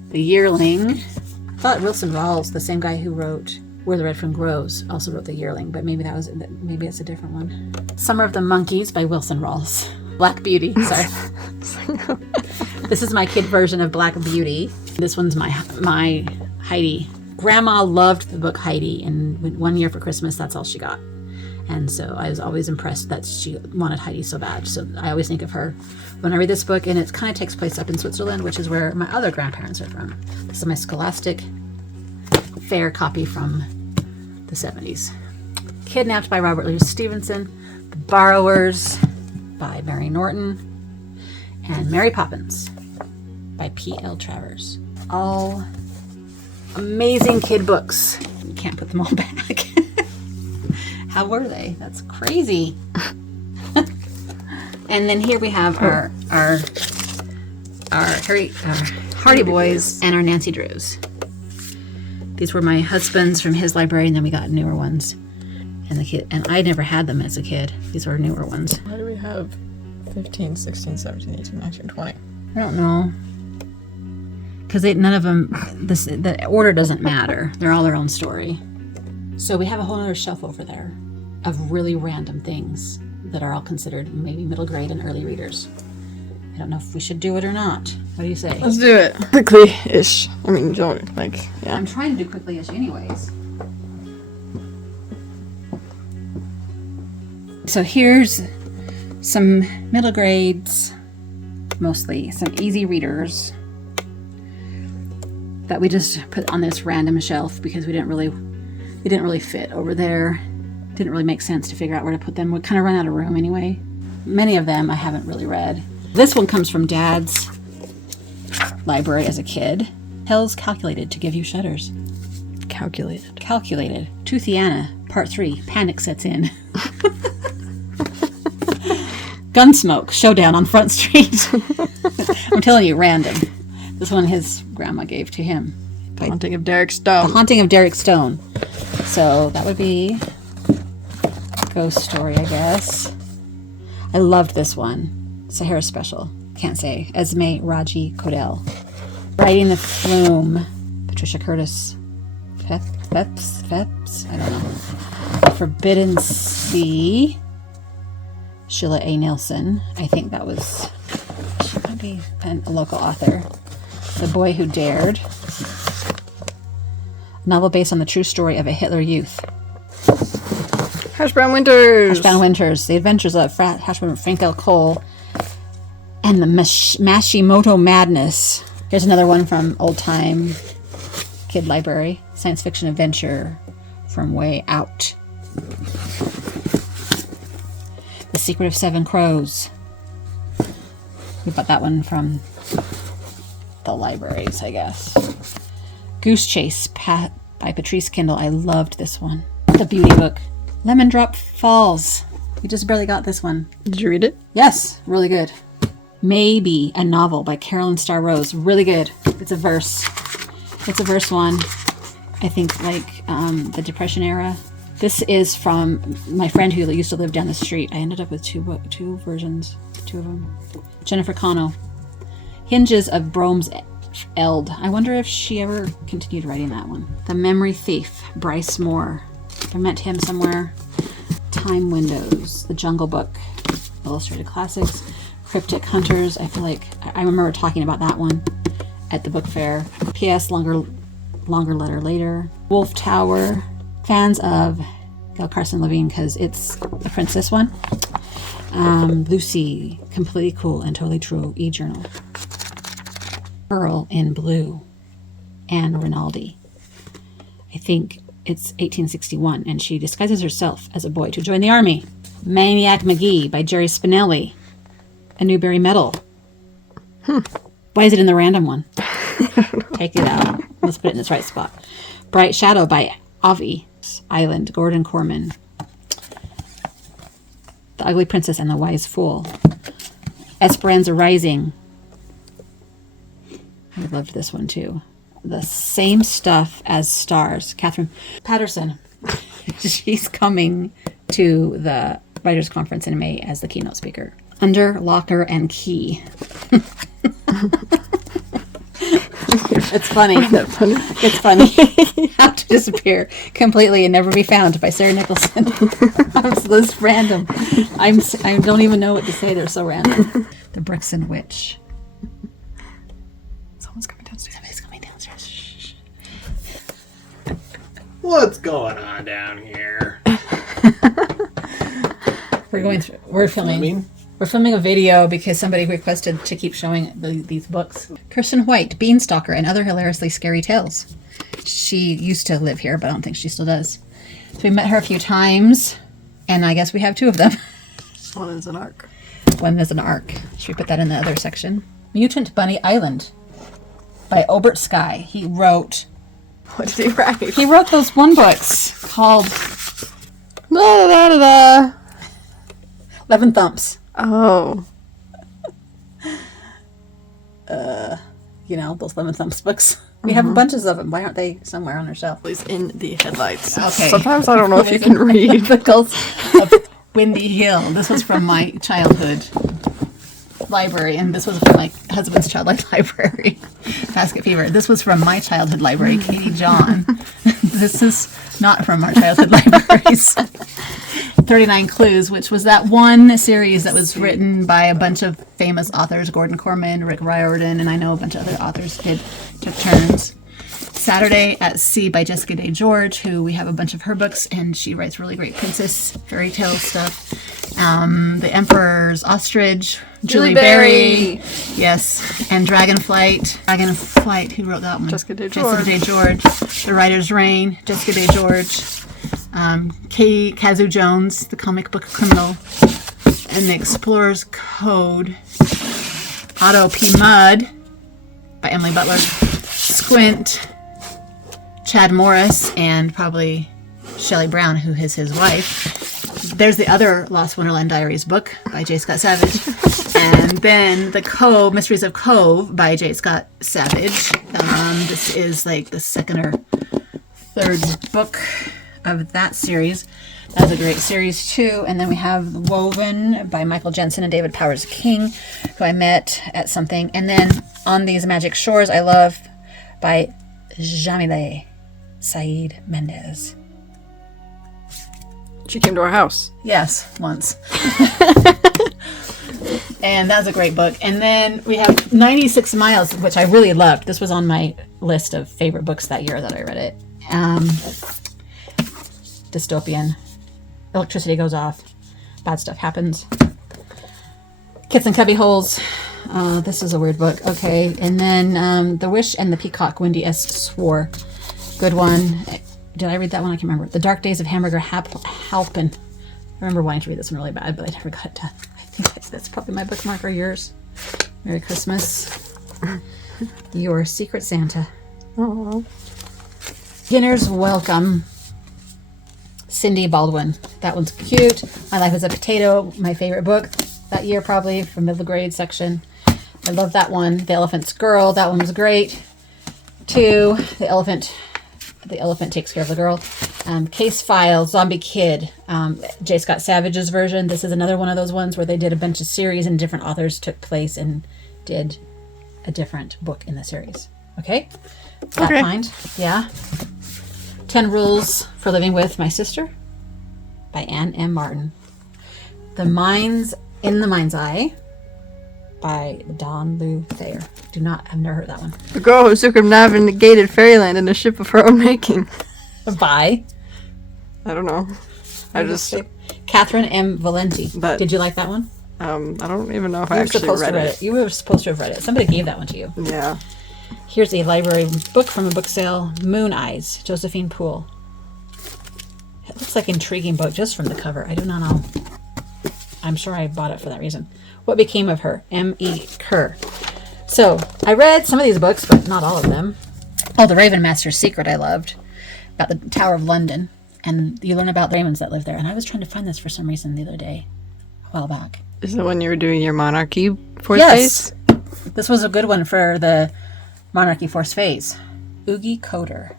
The Yearling. I thought Wilson Rawls, the same guy who wrote Where the Red Friend Grows, also wrote The Yearling, but maybe it's a different one. Summer of the Monkeys by Wilson Rawls. Black Beauty. Sorry. This is my kid version of Black Beauty. This one's my Heidi. Grandma loved the book Heidi, and one year for Christmas, that's all she got. And so I was always impressed that she wanted Heidi so bad. So I always think of her when I read this book, and it kind of takes place up in Switzerland, which is where my other grandparents are from. This is my Scholastic Fair copy from the 70s. Kidnapped by Robert Louis Stevenson. The Borrowers by Mary Norton. And Mary Poppins by P.L. Travers. All amazing kid books. You can't put them all back. How were they? That's crazy. And then here we have our Hardy Boys and our Nancy Drews. These were my husband's from his library, and then we got newer ones. And I never had them as a kid. These were newer ones. Why do we have 15, 16, 17, 18, 19, 20? I don't know. Because none of them, the order doesn't matter. They're all their own story. So we have a whole other shelf over there of really random things that are all considered maybe middle grade and early readers. I don't know if we should do it or not. What do you say? Let's do it. Quickly-ish. I mean, don't, yeah. I'm trying to do quickly-ish anyways. So here's some middle grades, mostly, some easy readers that we just put on this random shelf because we didn't really fit over there. Didn't really make sense to figure out where to put them. We kind of run out of room anyway. Many of them I haven't really read. This one comes from Dad's library as a kid. Pills calculated to give you shudders. Calculated. Toothiana, Part 3. Panic sets in. Gunsmoke, Showdown on Front Street. I'm telling you, random. This one his grandma gave to him. The Haunting of Derek Stone. The Haunting of Derek Stone. So that would be Ghost Story, I guess. I loved this one. Sahara Special. Can't say. Esme Raji Kodel. Riding the Flume. Patricia Curtis. Phepps? I don't know. Forbidden Sea. Sheila A. Nielsen. I think that was... She might be a local author. The Boy Who Dared. Novel based on the true story of a Hitler Youth. Hash Brown Winters. The Adventures of Hash Brown Frankel Cole. And the Mashimoto Madness. Here's another one from Old Time Kid Library. Science fiction adventure from Way Out. The Secret of Seven Crows. We bought that one from the libraries, I guess. Goose Chase, by Patrice Kindle. I loved this one. The beauty book. Lemon Drop Falls. We just barely got this one. Did you read it? Yes, really good. Maybe a Novel by Carolyn Starr Rose. Really good. It's a verse. It's a verse one. I think like the Depression era. This is from my friend who used to live down the street. I ended up with two versions, two of them. Jennifer Cano. Hinges of Brome's Eld. I wonder if she ever continued writing that one. The Memory Thief, Bryce Moore. I met him somewhere. Time Windows, The Jungle Book, Illustrated Classics, Cryptic Hunters. I feel like I remember talking about that one at the book fair. P.S. Longer Letter Later. Wolf Tower. Fans of Gail Carson Levine because it's the princess one. Lucy, Completely Cool and Totally True, e-journal. Pearl in Blue, Anne Rinaldi. I think it's 1861, and she disguises herself as a boy to join the army. Maniac McGee by Jerry Spinelli. A Newbery Medal. Why is it in the random one? Take it out. Let's put it in its right spot. Bright Shadow by Avi Island, Gordon Corman. The Ugly Princess and the Wise Fool. Esperanza Rising. I loved this one too. The Same Stuff as Stars. Catherine Patterson. She's coming to the Writers' Conference in May as the keynote speaker. Under Locker and Key. It's funny. That funny. It's funny. How to Disappear Completely and Never Be Found by Sarah Nicholson. This random. I don't even know what to say. They're so random. The Brixton Witch. Someone's coming downstairs. Somebody's coming downstairs. Shh. What's going on down here? We're filming. We're filming a video because somebody requested to keep showing these books. Kirsten White, Beanstalker, and Other Hilariously Scary Tales. She used to live here, but I don't think she still does. So we met her a few times, and I guess we have two of them. One is an arc. One is an arc. Should we put that in the other section? Mutant Bunny Island by Obert Sky. He wrote... What did he write? He wrote those one books called... 11 Thumps. Oh. You know, those 11 Thumps books. We have bunches of them. Why aren't they somewhere on our shelf? He's in the headlights. Okay. Sometimes I don't know if you can read. Pickles of Windy Hill. This was from my childhood library, and this was from my husband's childhood library, Basket Fever. This was from my childhood library, Katie John. This is not from our childhood libraries. 39 Clues, which was that one series that was written by a bunch of famous authors, Gordon Corman, Rick Riordan, and I know a bunch of other authors took turns. Saturday at Sea by Jessica Day George, who we have a bunch of her books, and she writes really great princess fairy tale stuff. The Emperor's Ostrich, Julie Berry, yes, and Dragonflight, who wrote that one? Jessica Day George. The Writer's Reign, Jessica Day George. Kazu Jones, The Comic Book Criminal, and The Explorer's Code. Otto P. Mudd by Emily Butler. Squint, Chad Morris, and probably Shelley Brown, who is his wife. There's the other Lost Wonderland Diaries book by J. Scott Savage. And then The Cove, Mysteries of Cove by J. Scott Savage. This is like the second or third book of that series. That's a great series too. And then we have Woven by Michael Jensen and David Powers King, who I met at something. And then On These Magic Shores, I Love by Jamile Saeed Mendez. She came to our house. Yes, once. And that's a great book. And then we have 96 Miles, which I really loved. This was on my list of favorite books that year that I read it. Dystopian. Electricity goes off. Bad stuff happens. Kits and Cubby Holes. This is a weird book. Okay. And then The Wish and the Peacock, Wendy S. Swore. Good one. Did I read that one? I can't remember. The Dark Days of Hamburger Halpin. I remember wanting to read this one really bad, but I never got to. I think that's probably my bookmark or yours. Merry Christmas. Your Secret Santa. Oh. Beginner's Welcome. Cindy Baldwin. That one's cute. My Life as a Potato, my favorite book that year, probably from middle grade section. I love that one. The Elephant's Girl. That one was great. 2. The Elephant Takes Care of the Girl. Case Files, Zombie Kid. J. Scott Savage's version. This is another one of those ones where they did a bunch of series and different authors took place and did a different book in the series. Okay? That kind. Yeah. 10 Rules for Living with My Sister by Anne M. Martin. The Minds in the Mind's Eye by Dawn Lu Thayer. I've never heard that one. The girl who circumnavigated fairyland in a ship of her own making. By? I don't know. Catherine M. Valenti. But, did you like that one? I don't even know if I actually read it. You were supposed to have read it. Somebody gave that one to you. Yeah. Here's a library book from a book sale. Moon Eyes, Josephine Poole. It looks like an intriguing book just from the cover. I do not know. I'm sure I bought it for that reason. What Became of Her, M.E. Kerr. So, I read some of these books, but not all of them. Oh, The Raven Master's Secret I loved. About the Tower of London. And you learn about the ravens that live there. And I was trying to find this for some reason the other day. A while back. Is it when you were doing your Monarchy Force Yes. phase? This was a good one for the Monarchy Force phase. Oogie Coder.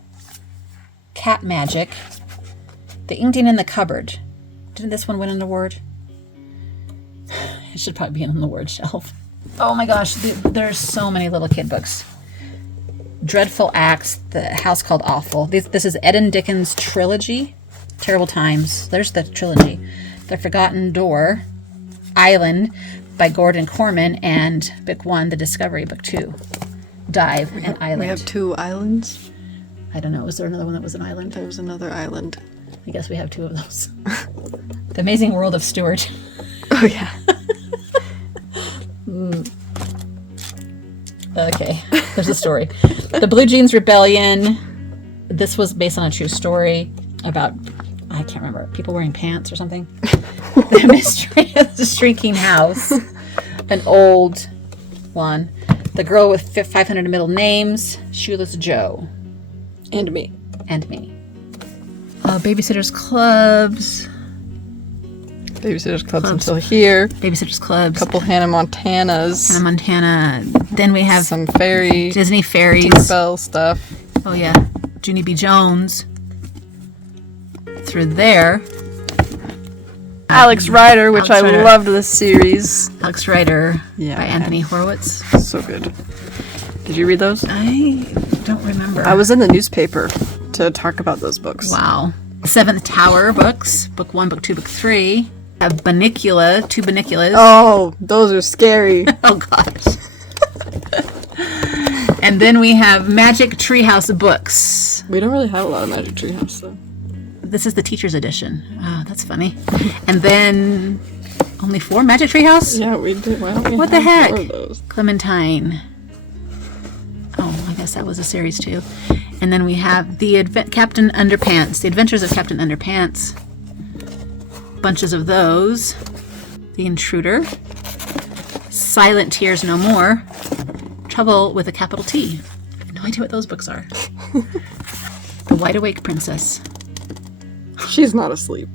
Cat Magic. The Indian in the Cupboard. Didn't this one win an award? It should probably be on the word shelf. Oh my gosh, there's so many little kid books. Dreadful Acts, The House Called Awful. This is Eden Dickens' trilogy. Terrible Times. There's the trilogy. The Forgotten Door. Island by Gordon Corman. And book 1, The Discovery. Book 2, Dive and Island. We have 2 islands. I don't know. Was there another one that was an island? There was another island. I guess we have 2 of those. The Amazing World of Stuart. Oh, yeah. Okay, there's a story. The Blue Jeans Rebellion. This was based on a true story about, I can't remember, people wearing pants or something. The Mystery of the Shrinking House. An old one. The Girl with 500 Middle Names. Shoeless Joe. And me. And me. Babysitters Clubs. Babysitters Clubs Until Here. Babysitters Clubs. Couple Hannah Montanas. Hannah Montana. Then we have some fairy. Disney fairies. Tinkerbell stuff. Oh yeah. Junie B. Jones. Through there. Alex Rider, which Alex Rider. I loved this series. Alex Rider Yeah, by Anthony Horowitz. So good. Did you read those? I don't remember. I was in the newspaper to talk about those books. Wow. Seventh Tower books. Book 1, Book 2, Book 3. A Banicula, 2 Baniculas. Oh, those are scary. Oh, gosh. And then we have Magic Treehouse books. We don't really have a lot of Magic Treehouse, though. This is the teacher's edition. Oh, that's funny. And then only 4 Magic Treehouse? Yeah, we did. Why don't we What the have heck? 4 of those? Clementine. Oh, I guess that was a series too. And then we have the Captain Underpants, The Adventures of Captain Underpants. Bunches of those. The Intruder. Silent Tears No More. Trouble with a Capital T. I have no idea what those books are. The Wide Awake Princess. She's not asleep.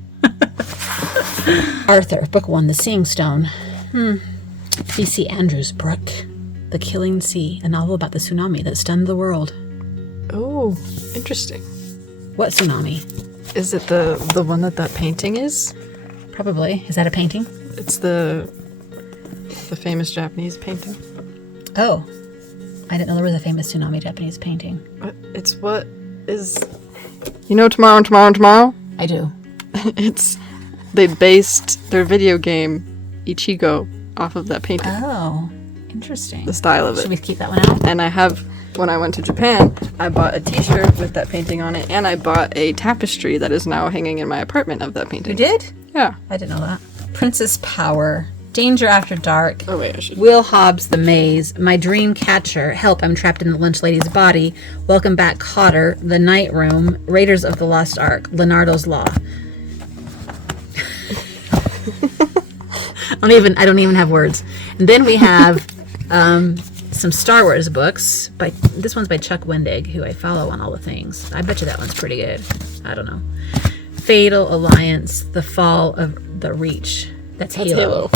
Arthur, Book 1, The Seeing Stone. B.C. Andrews Brook. The Killing Sea, a novel about the tsunami that stunned the world. Oh, interesting. What tsunami? Is it the one that painting is? Probably. Is that a painting? It's the famous Japanese painting. Oh. I didn't know there was a famous tsunami Japanese painting. It's what is... You know Tomorrow and Tomorrow and Tomorrow? I do. They based their video game, Ichigo, off of that painting. Oh. Interesting. The style of it. Should we keep that one out? And I have, when I went to Japan, I bought a t-shirt with that painting on it, and I bought a tapestry that is now hanging in my apartment of that painting. You did? Yeah. I didn't know that. Princess Power. Danger After Dark. Oh, wait, I should... Will Hobbs the Maze. My Dream Catcher. Help, I'm Trapped in the Lunch Lady's Body. Welcome Back, Cotter. The Night Room. Raiders of the Lost Ark. Leonardo's Law. I don't even have words. And then we have some Star Wars books. This one's by Chuck Wendig, who I follow on all the things. I bet you that one's pretty good. I don't know. Fatal Alliance, The Fall of the Reach. That's Halo.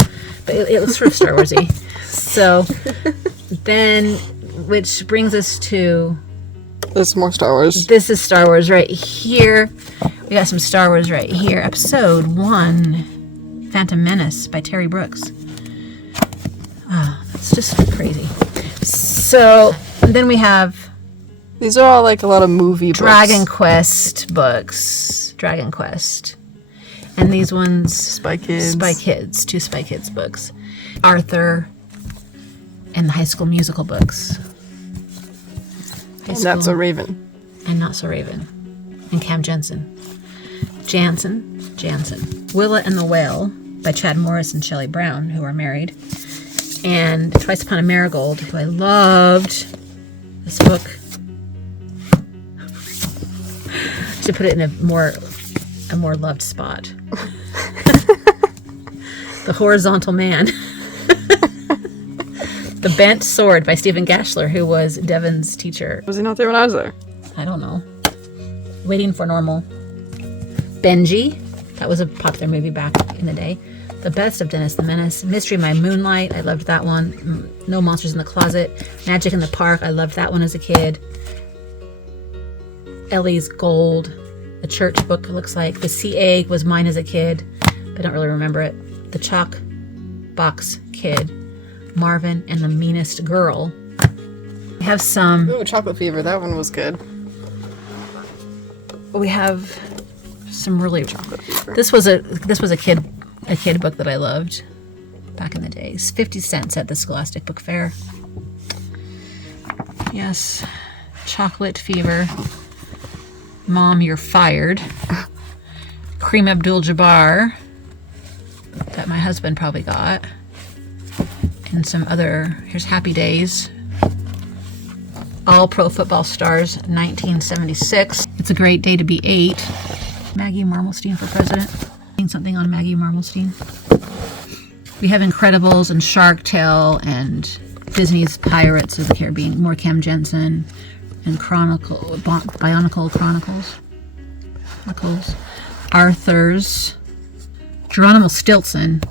But it looks sort of Star Warsy. So then, which brings us to... There's more Star Wars. This is Star Wars right here. We got some Star Wars right here. Episode 1, Phantom Menace by Terry Brooks. Oh, that's just crazy. So then we have... These are all like a lot of movie books. Dragon Quest books. Dragon Quest. And these ones... Spy Kids. Spy Kids. 2 Spy Kids books. Arthur and the High School Musical books. And Not So Raven. And Not So Raven. And Cam Jansen. Willa and the Whale by Chad Morris and Shelley Brown, who are married. And Twice Upon a Marigold, who I loved. This book. Should put it in a more loved spot. The Horizontal Man. The Bent Sword by Stephen Gashler, who was Devin's teacher. Was he not there when I was there? I don't know. Waiting for Normal. Benji. That was a popular movie back in the day. The Best of Dennis the Menace. Mystery by Moonlight. I loved that one. No Monsters in the Closet. Magic in the Park. I loved that one as a kid. Ellie's Gold. The Church book, it looks like. The Sea Egg was mine as a kid. But I don't really remember it. The Chalk Box Kid. Marvin and the Meanest Girl. We have some... Ooh, Chocolate Fever. That one was good. We have some really... Chocolate Fever. This was a kid book that I loved back in the days. 50 cents at the Scholastic Book Fair. Yes. Chocolate Fever. Mom, You're Fired. Kareem Abdul-Jabbar. That my husband probably got. And some other... Here's Happy Days. All Pro Football Stars, 1976. It's a Great Day to Be 8. Maggie Marmelstein for president. Something on Maggie Marmelstein. We have Incredibles and Shark Tale and Disney's Pirates of the Caribbean. More Cam Jensen and Bionicle Chronicles. Arthur's. Geronimo Stilton.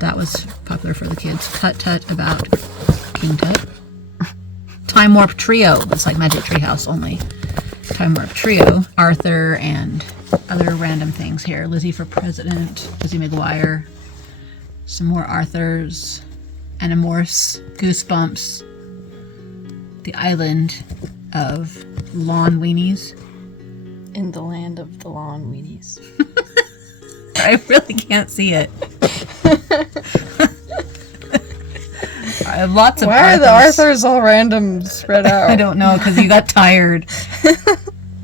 That was popular for the kids. Tut Tut about King Tut. Time Warp Trio. It's like Magic Treehouse only. Time Warp Trio. Arthur and other random things here. Lizzie for President. Lizzie McGuire. Some more Arthurs. Animorphs. Goosebumps. The Island of Lawn Weenies. In the Land of the Lawn Weenies. I really can't see it. I have lots of Why are the Arthurs all random spread out? I don't know, because you got tired.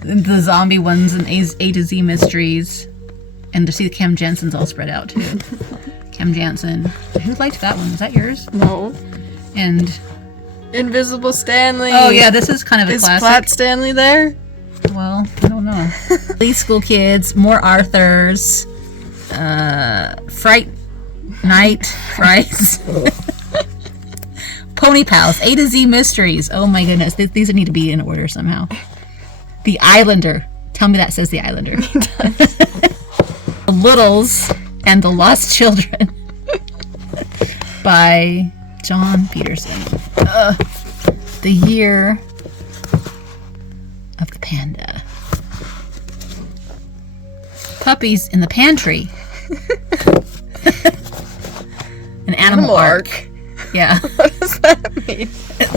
The zombie ones and A to Z mysteries. And to see Cam Jensen's all spread out, too. Cam Jansen. Who liked that one? Was that yours? No. And... Invisible Stanley. Oh, yeah, this is kind of a Is classic. Flat Stanley there? Well, I don't know. Lee School Kids. More Arthurs. Fright Night Frights. Pony Pals, A to Z Mysteries. Oh my goodness, these need to be in order somehow. The Islander. Tell me that says The Islander. The Littles and the Lost Children by John Peterson. The Year of the Panda. Puppies in the Pantry. An Animal Arc. Yeah. What does that mean?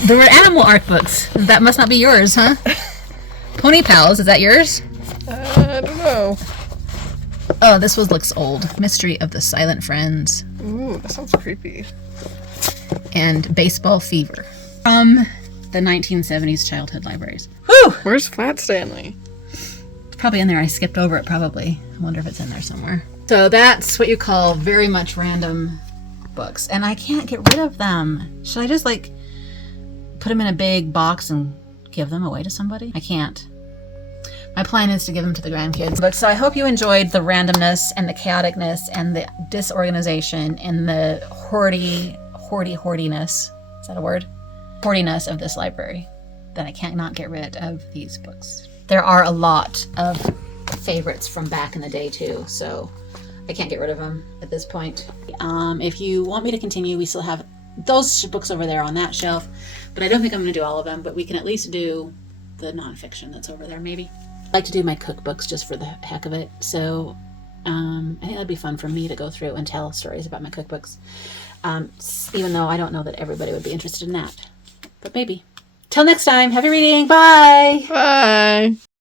There were Animal Arc books. That must not be yours, huh? Pony Pals, is that yours? I don't know. Oh, this one looks old. Mystery of the Silent Friends. Ooh, that sounds creepy. And Baseball Fever. From the 1970s childhood libraries. Whew! Where's Flat Stanley? It's probably in there. I skipped over it probably. I wonder if it's in there somewhere. So that's what you call very much random books. And I can't get rid of them. Should I just like put them in a big box and give them away to somebody? I can't. My plan is to give them to the grandkids. But so I hope you enjoyed the randomness and the chaoticness and the disorganization and the hoardiness. Is that a word? hoardiness of this library that I can't not get rid of these books. There are a lot of favorites from back in the day too, so I can't get rid of them at this point. If you want me to continue, we still have those books over there on that shelf, but I don't think I'm going to do all of them, but we can at least do the nonfiction that's over there maybe. I like to do my cookbooks just for the heck of it, so I think that'd be fun for me to go through and tell stories about my cookbooks, even though I don't know that everybody would be interested in that, but maybe. Till next time, happy reading, bye! Bye!